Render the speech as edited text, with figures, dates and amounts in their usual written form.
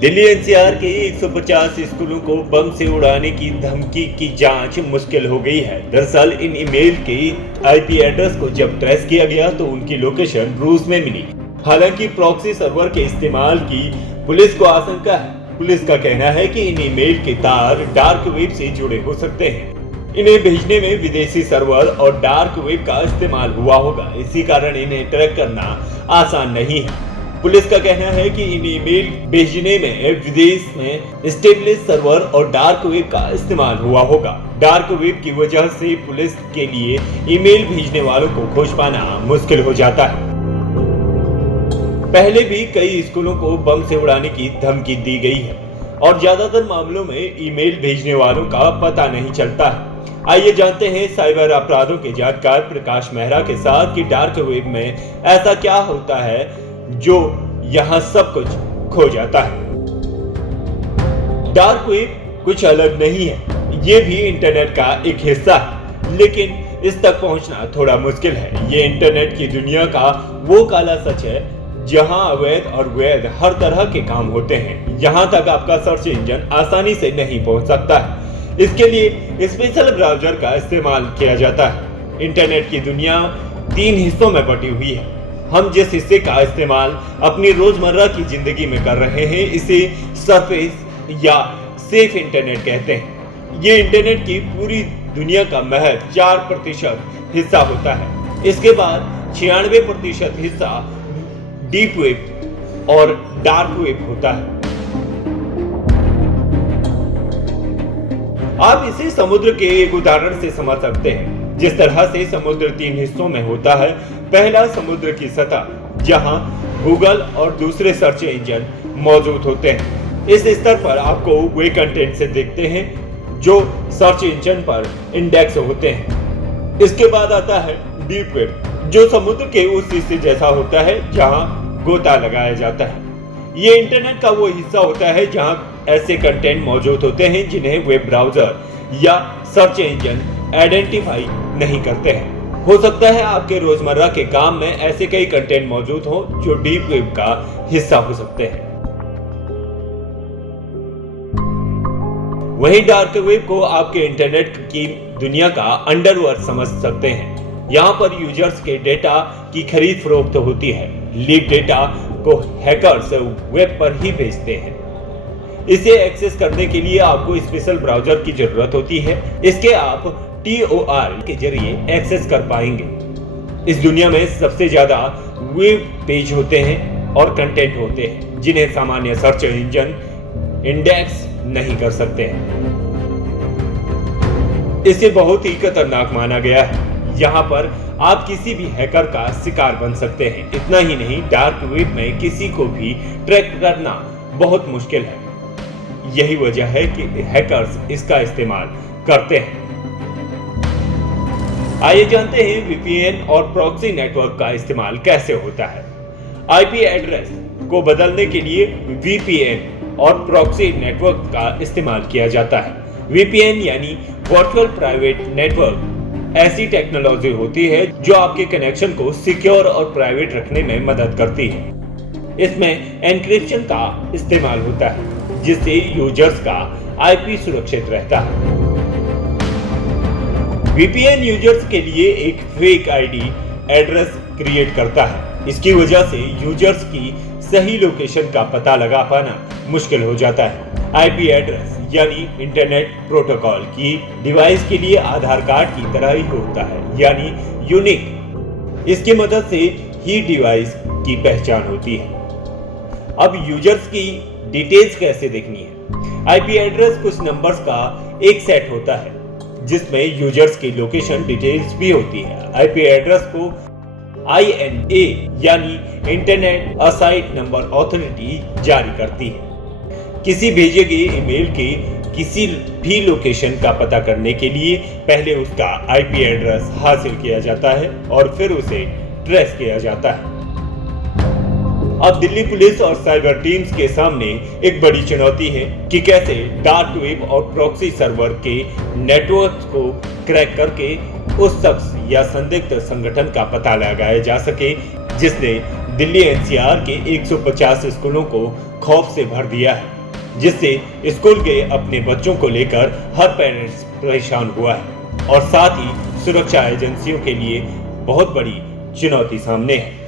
Delhi NCR के 150 स्कूलों को बम से उड़ाने की धमकी की जांच मुश्किल हो गई है। दरअसल इन ईमेल के आईपी एड्रेस को जब ट्रेस किया गया तो उनकी लोकेशन रूस में मिली। हालांकि प्रॉक्सी सर्वर के इस्तेमाल की पुलिस को आशंका है। पुलिस का कहना है कि इन ईमेल के तार डार्क वेब से जुड़े हो सकते हैं। इन्हें भेजने में विदेशी सर्वर और डार्क वेब का इस्तेमाल हुआ होगा। इसी कारण इन्हें ट्रैक करना आसान नहीं है। पुलिस का कहना है कि इन ईमेल भेजने में विदेश में स्टेबलिश सर्वर और डार्क वेब का इस्तेमाल हुआ होगा। डार्क वेब की वजह से पुलिस के लिए ईमेल भेजने वालों को खोज पाना मुश्किल हो जाता है। पहले भी कई स्कूलों को बम से उड़ाने की धमकी दी गई है और ज्यादातर मामलों में ईमेल भेजने वालों का पता नहीं चलता है। आइए जानते हैं साइबर अपराधों के जानकार प्रकाश मेहरा के साथ कि डार्क वेब में ऐसा क्या होता है जो यहाँ सब कुछ खो जाता है। डार्क वेब कुछ अलग नहीं है, ये भी इंटरनेट का एक हिस्सा है, लेकिन इस तक पहुंचना थोड़ा मुश्किल है। ये इंटरनेट की दुनिया का वो काला सच है जहां अवैध और वैध हर तरह के काम होते हैं। यहाँ तक आपका सर्च इंजन आसानी से नहीं पहुंच सकता है। इसके लिए स्पेशल ब्राउजर का इस्तेमाल किया जाता है। इंटरनेट की दुनिया 3 हिस्सों में बटी हुई है। हम जिस हिस्से का इस्तेमाल अपनी रोजमर्रा की जिंदगी में कर रहे हैं इसे सरफेस या सेफ इंटरनेट कहते हैं। ये इंटरनेट की पूरी दुनिया का महज 4% हिस्सा होता है। इसके बाद 96% हिस्सा डीप वेब और डार्क वेब होता है। आप इसे समुद्र के एक उदाहरण से समझ सकते हैं। जिस तरह से समुद्र 3 हिस्सों में होता है। पहला समुद्र की सतह जहां गूगल और दूसरे सर्च इंजन मौजूद होते हैं। इस स्तर पर आपको वे कंटेंट से देखते हैं जो सर्च इंजन पर इंडेक्स होते हैं। इसके बाद आता है डीप वेब जो समुद्र के उस हिस्से जैसा होता है जहां गोता लगाया जाता है। ये इंटरनेट का वो हिस्सा होता है जहां ऐसे कंटेंट मौजूद होते हैं जिन्हें वेब ब्राउजर या सर्च इंजन आइडेंटिफाई नहीं करते हैं। हो सकता है आपके रोजमर्रा के काम में ऐसे कई कंटेंट मौजूद हो जो डीप वेब का हिस्सा हो सकते हैं। वहीं डार्क वेब को आपके इंटरनेट की दुनिया का अंडरवर्ल्ड समझ सकते हैं। यहाँ पर यूजर्स के डेटा की खरीद फरोख्त होती है। लीक डेटा को हैकर्स वेब पर ही भेजते हैं। इसे एक्सेस करने के लिए आपको स्पेशल ब्राउजर की जरूरत होती है। इसके आप TOR के जरिए एक्सेस कर पाएंगे। इस दुनिया में सबसे ज्यादा वेब पेज होते हैं और कंटेंट होते हैं जिन्हें सामान्य सर्च इंजन इंडेक्स नहीं कर सकते हैं। इसे बहुत ही खतरनाक माना गया है। यहाँ पर आप किसी भी हैकर का शिकार बन सकते हैं। इतना ही नहीं, डार्क वेब में किसी को भी ट्रैक करना बहुत मुश्किल है। यही वजह है कि हैकर्स इसका इस्तेमाल करते हैं। आइए जानते हैं VPN और प्रॉक्सी नेटवर्क का इस्तेमाल कैसे होता है। IP एड्रेस को बदलने के लिए VPN और प्रॉक्सी नेटवर्क का इस्तेमाल किया जाता है। VPN यानी वर्चुअल प्राइवेट नेटवर्क ऐसी टेक्नोलॉजी होती है जो आपके कनेक्शन को सिक्योर और प्राइवेट रखने में मदद करती है। इसमें एन्क्रिप्शन का इस्तेमाल होता है जिससे यूजर्स का IP सुरक्षित रहता है। VPN यूजर्स के लिए एक फेक आईडी एड्रेस क्रिएट करता है। इसकी वजह से यूजर्स की सही लोकेशन का पता लगा पाना मुश्किल हो जाता है। IP एड्रेस यानी इंटरनेट प्रोटोकॉल की डिवाइस के लिए आधार कार्ड की तरह ही होता है, यानी यूनिक। इसकी मदद से ही डिवाइस की पहचान होती है। अब यूजर्स की डिटेल्स कैसे देखनी है। IP एड्रेस कुछ नंबर्स का एक सेट होता है जिसमें यूजर्स की लोकेशन डिटेल्स भी होती है। IP एड्रेस को INA यानी इंटरनेट असाइड नंबर अथॉरिटी जारी करती है। किसी भेजे गए ईमेल के किसी भी लोकेशन का पता करने के लिए पहले उसका IP एड्रेस हासिल किया जाता है और फिर उसे ट्रेस किया जाता है। अब दिल्ली पुलिस और साइबर टीम्स के सामने एक बड़ी चुनौती है कि कैसे डार्क वेब और प्रॉक्सी सर्वर के नेटवर्क को क्रैक करके उस शख्स या संदिग्ध संगठन का पता लगाया जा सके जिसने दिल्ली एनसीआर के 150 स्कूलों को खौफ से भर दिया है, जिससे स्कूल के अपने बच्चों को लेकर हर पेरेंट्स परेशान हुआ है और साथ ही सुरक्षा एजेंसियों के लिए बहुत बड़ी चुनौती सामने है।